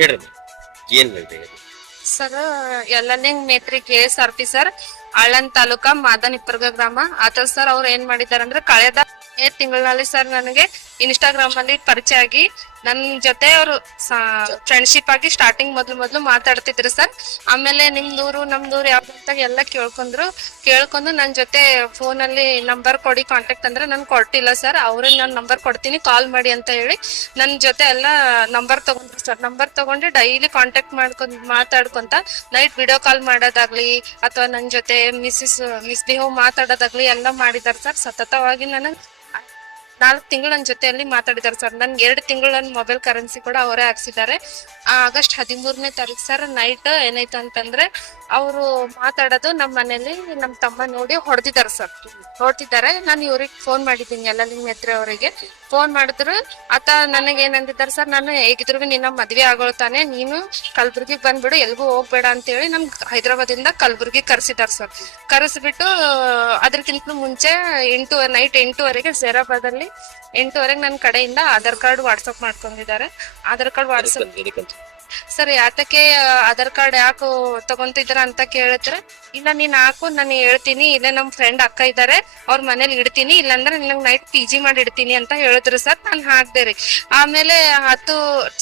ಹೇಳ್ರಿ ಏನ್ ಹೇಳ್ರಿ. Sir Yallaning Metri KS officer Aland taluka Madan Ipparga ಗ್ರಾಮ ಆತ ಸರ್ ಅವ್ರು ಏನ್ ಮಾಡಿದಾರೆ ಅಂದ್ರೆ ಕಳೆದ ತಿಂಗಳಲ್ಲಿ ಸರ್ ನನಗೆ ಇನ್ಸ್ಟಾಗ್ರಾಮ್ ಅಲ್ಲಿ ಪರಿಚಯ ಆಗಿ ನನ್ ಜೊತೆ ಅವರು ಫ್ರೆಂಡ್ಶಿಪ್ ಆಗಿ ಸ್ಟಾರ್ಟಿಂಗ್ ಮೊದ್ಲು ಮಾತಾಡ್ತಿದ್ರು ಸರ್. ಆಮೇಲೆ ನಿಮ್ದೂರು ನಮ್ದೂರು ಯಾವ್ದಂತ ಎಲ್ಲ ಕೇಳ್ಕೊಂಡು ನನ್ ಜೊತೆ ಫೋನ್ ಅಲ್ಲಿ ನಂಬರ್ ಕೊಡಿ ಕಾಂಟ್ಯಾಕ್ಟ್ ಅಂದ್ರೆ ನನ್ ಕೊಟ್ಟಿಲ್ಲ ಸರ್. ಅವ್ರಿಗೆ ನಾನ್ ನಂಬರ್ ಕೊಡ್ತೀನಿ ಕಾಲ್ ಮಾಡಿ ಅಂತ ಹೇಳಿ ನನ್ ಜೊತೆ ಎಲ್ಲ ನಂಬರ್ ತಗೊಂಡ್ರು ಸರ್. ನಂಬರ್ ತಗೊಂಡು ಡೈಲಿ ಕಾಂಟ್ಯಾಕ್ಟ್ ಮಾತಾಡ್ಕೊಂತ ನೈಟ್ ವಿಡಿಯೋ ಕಾಲ್ ಮಾಡೋದಾಗ್ಲಿ ಅಥವಾ ನನ್ ಜೊತೆ ಮಿಸ್ಬಿಹೇವ್ ಮಾತಾಡೋದಾಗ್ಲಿ ಎಲ್ಲ ಮಾಡಿದಾರೆ ಸರ್. ಸತತವಾಗಿ ನನಗೆ 4 ತಿಂಗಳು ನನ್ನ ಜೊತೆಯಲ್ಲಿ ಮಾತಾಡಿದಾರೆ ಸರ್. ನನ್ಗೆ 2 ತಿಂಗಳು ನನ್ನ ಮೊಬೈಲ್ ಕರೆನ್ಸಿ ಕೂಡ ಅವರೇ ಹಾಕ್ಸಿದ್ದಾರೆ. ಆಗಸ್ಟ್ 13ನೇ ತಾರೀಕು ಸರ್ ನೈಟ್ ಏನಾಯ್ತು ಅಂತಂದ್ರೆ ಅವರು ಮಾತಾಡೋದು ನಮ್ಮ ಮನೇಲಿ ನಮ್ಮ ತಮ್ಮ ನೋಡಿ ಹೊಡೆದಿದ್ದಾರೆ. ನಾನು ಇವ್ರಿಗೆ ಫೋನ್ ಮಾಡಿದ್ದೀನಿ ಯಲ್ಲನಿಂಗ್ ಮೇತ್ರಿ ಅವರಿಗೆ ಫೋನ್ ಮಾಡಿದ್ರು. ಆತ ನನಗೆ ಏನಂದಿದ್ದಾರೆ ಸರ್, ನಾನು ಹೇಗಿದ್ರು ನಿನ್ನ ಮದ್ವೆ ಆಗೋಳ್ತಾನೆ, ನೀನು ಕಲ್ಬುರ್ಗಿಗೆ ಬಂದ್ಬಿಡು, ಎಲ್ಗೂ ಹೋಗ್ಬೇಡ ಅಂತ ಹೇಳಿ ನಮ್ ಹೈದರಾಬಾದಿಂದ ಕಲ್ಬುರ್ಗಿ ಕರ್ಸಿದಾರ್ ಸರ್. ಕರೆಸ್ಬಿಟ್ಟು ಅದಕ್ಕಿಂತ ಮುಂಚೆ ನೈಟ್ 8 ಸೇರಾಬಾದಲ್ಲಿ 8 ನನ್ನ ಕಡೆಯಿಂದ ಆಧಾರ್ ಕಾರ್ಡ್ ವಾಟ್ಸಪ್ ಮಾಡ್ಕೊಂಡಿದ್ದಾರೆ. ಆಧಾರ್ ಕಾರ್ಡ್ ವಾಟ್ಸಪ್ ಸರ್ ಯಾತಕ್ಕೆ ಆಧಾರ್ ಕಾರ್ಡ್ ಯಾಕೆ ತಗೊಂತಿದ್ರ ಅಂತ ಕೇಳಿದ್ರೆ, ಇಲ್ಲ ನೀನ್ ಹಾಕು ನಾನು ಹೇಳ್ತೀನಿ, ಇಲ್ಲೇ ನಮ್ ಫ್ರೆಂಡ್ ಅಕ್ಕ ಇದ್ದಾರೆ ಅವ್ರ ಮನೇಲಿ ಇಡ್ತೀನಿ, ಇಲ್ಲಾಂದ್ರೆ ನಿನಗ್ ನೈಟ್ PG ಮಾಡಿ ಇಡ್ತೀನಿ ಅಂತ ಹೇಳಿದ್ರು ಸರ್. ನಾನು ಹಾಕ್ದೆ ರೀ. ಆಮೇಲೆ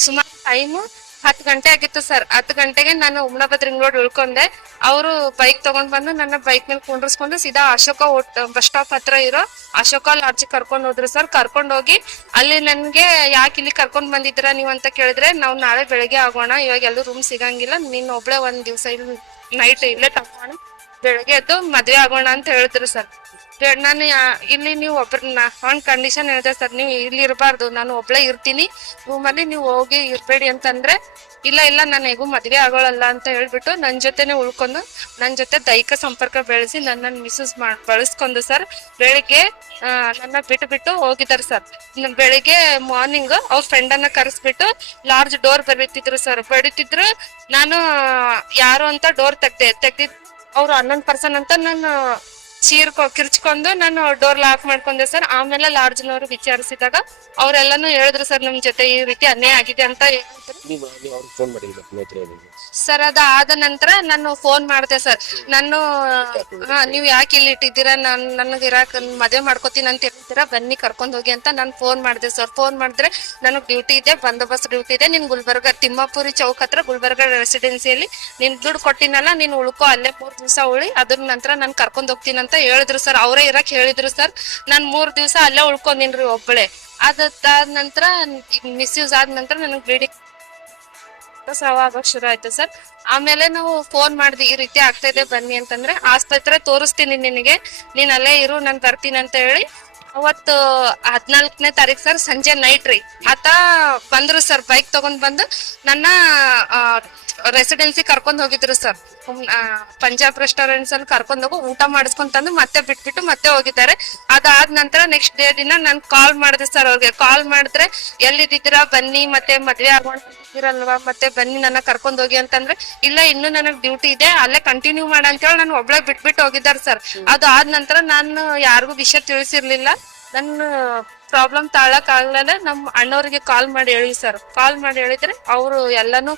ಸುಮಾರು ಟೈಮು 10 ಗಂಟೆ ಆಗಿತ್ತು ಸರ್. 10 ಗಂಟೆಗೆ ನಾನು ಉಮ್ನಾಬಾದ್ ರಿಂಗ್ ರೋಡ್ ಉಳ್ಕೊಂಡೆ. ಅವರು ಬೈಕ್ ತಗೊಂಡ್ ಬಂದು ನನ್ನ ಬೈಕ್ ಮೇಲೆ ಕುಂಡ್ರಿಸ್ಕೊಂಡು ಸೀದಾ ಅಶೋಕ ಬಸ್ ಸ್ಟಾಪ್ ಹತ್ರ ಇರೋ ಅಶೋಕ ಲಾಡ್ಜ್ ಕರ್ಕೊಂಡ್ ಹೋದ್ರು ಸರ್. ಕರ್ಕೊಂಡ್ ಹೋಗಿ ಅಲ್ಲಿ ನನ್ಗೆ ಯಾಕೆ ಇಲ್ಲಿ ಕರ್ಕೊಂಡ್ ಬಂದಿದ್ರ ನೀವು ಅಂತ ಕೇಳಿದ್ರೆ, ನಾವು ನಾಳೆ ಬೆಳಗ್ಗೆ ಆಗೋಣ, ಇವಾಗ ಎಲ್ಲೂ ರೂಮ್ ಸಿಗಂಗಿಲ್ಲ, ನೀನ್ ಒಬ್ಳೆ 1 ದಿವಸ ಇಲ್ಲಿ ನೈಟ್ ಇಲ್ಲೇ ತಗೋಣ, ಬೆಳಗ್ಗೆ ಎದ್ದು ಮದ್ವೆ ಆಗೋಣ ಅಂತ ಹೇಳಿದ್ರು ಸರ್. ನಾನು ಇಲ್ಲಿ ನೀವು ಒಬ್ರನ್ನ ಒಂದ್ ಕಂಡೀಷನ್ ಹೇಳಿದೆ ಸರ್, ನೀವು ಇಲ್ಲಿ ಇರಬಾರ್ದು, ನಾನು ಒಬ್ಳೆ ಇರ್ತೀನಿ ರೂಮಲ್ಲಿ, ನೀವು ಹೋಗಿ ಇರ್ಬೇಡಿ ಅಂತಂದ್ರೆ, ಇಲ್ಲ ನಾನು ಹೇಗೂ ಮದ್ವೆ ಆಗೋಳಲ್ಲ ಅಂತ ಹೇಳ್ಬಿಟ್ಟು ನನ್ ಜೊತೆನೆ ಉಳ್ಕೊಂಡು ನನ್ ಜೊತೆ ದೈಹಿಕ ಸಂಪರ್ಕ ಬೆಳೆಸಿ ನನ್ನ ಮಿಸ್ಯೂಸ್ ಬಳಸ್ಕೊಂಡು ಸರ್ ಬೆಳಿಗ್ಗೆ ನನ್ನ ಬಿಟ್ಟು ಹೋಗಿದ್ದಾರೆ ಸರ್. ಬೆಳಿಗ್ಗೆ ಮಾರ್ನಿಂಗ್ ಅವ್ರ ಫ್ರೆಂಡ್ ಅನ್ನ ಕರೆಸ್ಬಿಟ್ಟು ಲಾರ್ಜ್ ಡೋರ್ ಬಡಿತಿದ್ರು. ನಾನು ಯಾರು ಅಂತ ಡೋರ್ ತೆಗ್ದಿದ್ ಅವ್ರು 11 ಪರ್ಸನ್ ಅಂತ ನಾನು ಕಿರ್ಚ್ಕೊಂಡು ನಾನು ಡೋರ್ ಲಾಕ್ ಮಾಡ್ಕೊಂಡೆ ಸರ್. ಆಮೇಲೆ ಲಾಡ್ಜ್ನವ್ರು ವಿಚಾರಿಸಿದಾಗ ಅವ್ರೆಲ್ಲಾನು ಹೇಳಿದ್ರು ಸರ್, ನಮ್ ಜೊತೆ ಈ ರೀತಿ ಅನ್ಯಾಯ ಆಗಿದೆ ಅಂತ ಸರ್. ಅದಾದ ನಂತರ ನಾನು ಫೋನ್ ಮಾಡಿದೆ ಸರ್. ನಾನು ನೀವ್ ಯಾಕೆ ಇಲ್ಲಿ ಇಟ್ಟಿದ್ದೀರಾ, ನನಗೆ ಇರಾಕ್ ಮದ್ವೆ ಮಾಡ್ಕೋತೀನಿ ಅಂತ ಹೇಳ್ತೀರಾ, ಬನ್ನಿ ಕರ್ಕೊಂಡ್ ಹೋಗಿ ಅಂತ ನಾನು ಫೋನ್ ಮಾಡಿದೆ ಸರ್. ಫೋನ್ ಮಾಡಿದ್ರೆ ನನಗ್ ಡ್ಯೂಟಿ ಇದೆ, ಬಂದೋಬಸ್ತ್ ಡ್ಯೂಟಿ ಇದೆ, ನೀನ್ ಗುಲ್ಬರ್ಗ ತಿಮ್ಮಾಪುರಿ ಚೌಕ್ ಹತ್ರ ಗುಲ್ಬರ್ಗ ರೆಸಿಡೆನ್ಸಿಯಲ್ಲಿ ನೀನ್ ದುಡ್ಡು ಕೊಟ್ಟಿನಲ್ಲ, ನೀನ್ ಉಳ್ಕೋ, ಅಲ್ಲೇ 3 ದಿವಸ ಉಳಿ, ಅದ್ರ ನಂತರ ನಾನು ಕರ್ಕೊಂಡ್ ಹೋಗ್ತೀನಿ ಅಂತ ಹೇಳಿದ್ರು ಸರ್. ಅವರೇ ಇರಕ್ ಹೇಳಿದ್ರು ಸರ್. ನಾನ್ 3 ದಿವಸ ಅಲ್ಲೇ ಉಳ್ಕೊಂಡಿನ್ರಿ ಒಬ್ಬಳೆ. ಅದಾದ ನಂತರ ಮಿಸ್ಯೂಸ್ ಆದ ನಂತರ ನನಗ್ ಬ್ಲೀಡಿಂಗ್ ಆಗಕ್ ಶುರು ಆಯ್ತು ಸರ್. ಆಮೇಲೆ ನಾವು ಫೋನ್ ಮಾಡಿದ್ವಿ, ಈ ರೀತಿ ಆಗ್ತಾ ಇದೆ ಬನ್ನಿ ಅಂತಂದ್ರೆ, ಆಸ್ಪತ್ರೆ ತೋರಿಸ್ತೀನಿ ನಿನಗೆ, ನೀನ್ ಅಲ್ಲೇ ಇರು, ನಾನ್ ಬರ್ತೀನಿ ಅಂತ ಹೇಳಿ ಅವತ್ತು 14ನೇ ತಾರೀಕು ಸರ್ ಸಂಜೆ ನೈಟ್ ರೀ ಆತ ಬಂದ್ರು ಸರ್. ಬೈಕ್ ತಗೊಂಡ್ ಬಂದು ನನ್ನ ರೆಸಿಡೆನ್ಸಿ ಕರ್ಕೊಂಡ್ ಹೋಗಿದ್ರು ಸರ್. ಪಂಜಾಬ್ ರೆಸ್ಟೋರೆಂಟ್ಸ್ ಅಲ್ಲಿ ಕರ್ಕೊಂಡ್ ಹೋಗಿ ಊಟ ಮಾಡಿಸ್ಕೊಂತಂದು ಮತ್ತೆ ಬಿಟ್ಬಿಟ್ಟು ಮತ್ತೆ ಹೋಗಿದ್ದಾರೆ. ಅದಾದ ನಂತರ ನೆಕ್ಸ್ಟ್ ಡೇ ದಿನ ನಾನು ಕಾಲ್ ಮಾಡಿದೆ ಸರ್ ಅವ್ರಿಗೆ. ಕಾಲ್ ಮಾಡಿದ್ರೆ ಎಲ್ಲಿದ್ದೀರಾ ಬನ್ನಿ, ಮತ್ತೆ ಮದ್ವೆ ಆಗೋಣಲ್ವಾ, ಮತ್ತೆ ಬನ್ನಿ ನನ್ನ ಕರ್ಕೊಂಡ್ ಹೋಗಿ ಅಂತಂದ್ರೆ, ಇಲ್ಲ ಇನ್ನು ನನಗ್ ಡ್ಯೂಟಿ ಇದೆ, ಅಲ್ಲೇ ಕಂಟಿನ್ಯೂ ಮಾಡ ಅಂತ ಹೇಳಿ ನಾನು ಒಬ್ಳೆ ಬಿಟ್ಬಿಟ್ಟು ಹೋಗಿದ್ದಾರೆ ಸರ್. ಅದು ಆದ ನಂತರ ನಾನು ಯಾರಿಗೂ ವಿಷಯ ತಿಳಿಸಿರ್ಲಿಲ್ಲ. ನನ್ನ ಪ್ರಾಬ್ಲಮ್ ತಾಳಕ್ ಆಗ್ಲೇ ನಮ್ಮ ಅಣ್ಣವ್ರಿಗೆ ಕಾಲ್ ಮಾಡಿ ಹೇಳಿ ಸರ್. ಕಾಲ್ ಮಾಡಿ ಹೇಳಿದ್ರೆ ಅವರು ಎಲ್ಲಾನು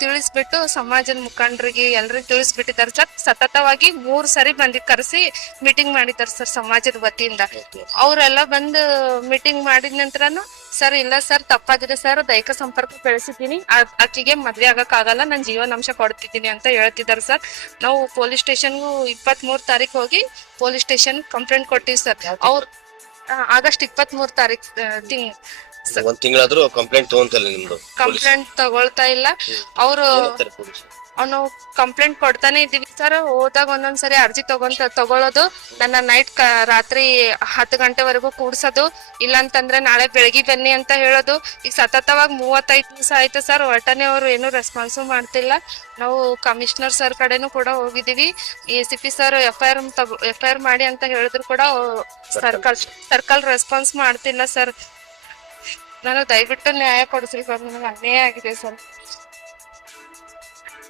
ತಿಳಿಸ್ಬಿಟ್ಟು ಸಮಾಜದ ಮುಖಂಡರಿಗೆ ಎಲ್ರಿಗೂ ತಿಳಿಸ್ಬಿಟ್ಟಿದ್ದಾರೆ ಸರ್. ಸತತವಾಗಿ 3 ಸರಿ ಕರೆಸಿ ಮೀಟಿಂಗ್ ಮಾಡಿದ್ದಾರೆ ಸರ್ ಸಮಾಜದ ವತಿಯಿಂದ. ಅವರೆಲ್ಲ ಬಂದು ಮೀಟಿಂಗ್ ಮಾಡಿದ ನಂತರನು ಸರ್, ಇಲ್ಲ ಸರ್ ತಪ್ಪಾಗಿದೆ ಸರ್, ದೈಹಿಕ ಸಂಪರ್ಕ ಬೆಳೆಸಿದ್ದೀನಿ, ಆಕಿಗೆ ಮದ್ವೆ ಆಗಕ್ ಆಗಲ್ಲ, ನಾನು ಜೀವನಾಂಶ ಕೊಡ್ತಿದ್ದೀನಿ ಅಂತ ಹೇಳ್ತಿದ್ದಾರೆ ಸರ್. ನಾವು ಪೊಲೀಸ್ ಸ್ಟೇಷನ್ಗೂ 23 ತಾರೀಕು ಹೋಗಿ ಪೊಲೀಸ್ ಸ್ಟೇಷನ್ ಕಂಪ್ಲೇಂಟ್ ಕೊಟ್ಟಿವಿ ಸರ್. ಅವ್ರು ಆಗಸ್ಟ್ 23 ತಾರೀಕು ಒಂದ್ ತಿಂಗಳಾದ್ರೂ ಕಂಪ್ಲೇಂಟ್ ತಗೊಂತಲ್ಲ ನಿಮ್ದು? ಕಂಪ್ಲೇಂಟ್ ತಗೊಳ್ತಾ ಇಲ್ಲ ಅವರು. ನಾವು ಕಂಪ್ಲೇಂಟ್ ಕೊಡ್ತಾನೆ ಇದೀವಿ ಸರ್. ಹೋದಾಗ ಒಂದೊಂದ್ಸರಿ ಅರ್ಜಿ ತಗೊಳ್ಳೋದು, ನನ್ನ ನೈಟ್ ರಾತ್ರಿ 10 ಗಂಟೆವರೆಗೂ ಕೂಡ್ಸೋದು, ಇಲ್ಲಾಂತಂದ್ರೆ ನಾಳೆ ಬೆಳಗ್ಗೆ ಬನ್ನಿ ಅಂತ ಹೇಳೋದು. ಈಗ ಸತತವಾಗಿ 35 ದಿವಸ ಆಯ್ತು ಸರ್. ಒಟ್ಟನೆ ಅವರು ಏನು ರೆಸ್ಪಾನ್ಸು ಮಾಡ್ತಿಲ್ಲ. ನಾವು ಕಮಿಷನರ್ ಸರ್ ಕಡೆನೂ ಕೂಡ ಹೋಗಿದೀವಿ. ACP ಸರ್ FIR ಮಾಡಿ ಅಂತ ಹೇಳಿದ್ರು ಕೂಡ ಸರ್ಕಲ್ ರೆಸ್ಪಾನ್ಸ್ ಮಾಡ್ತಿಲ್ಲ ಸರ್. ನಾನು ದಯವಿಟ್ಟು ನ್ಯಾಯ ಕೊಡಿಸ್ರಿ ಸರ್, ನನಗೆ ಅನ್ಯಾಯ ಆಗಿದೆ ಸರ್.